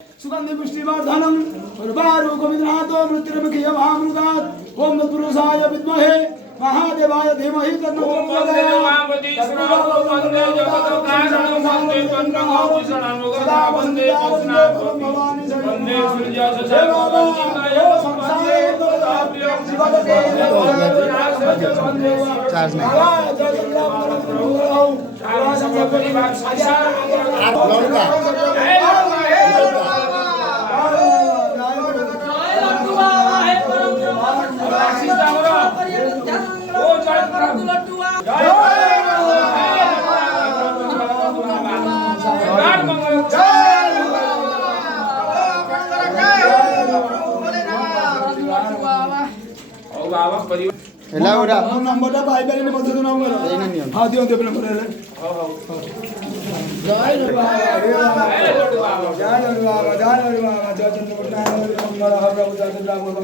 सुगंधि पुष्टिवर्धनम उर्वारुकमिन्द्रातो मृत्युर्मुखीयमामृतात् ओम तत्पुरुषाय विद्महे महादेवाय धीमहि तन्नो वन्दे Hello, udah. नंबर टा पाई पारे ने मते तो नंबर हां दियो दे नंबर रे जय बाबा जय बाबा जय चंद्रपुर नंबर प्रभु जय चंद्रपुर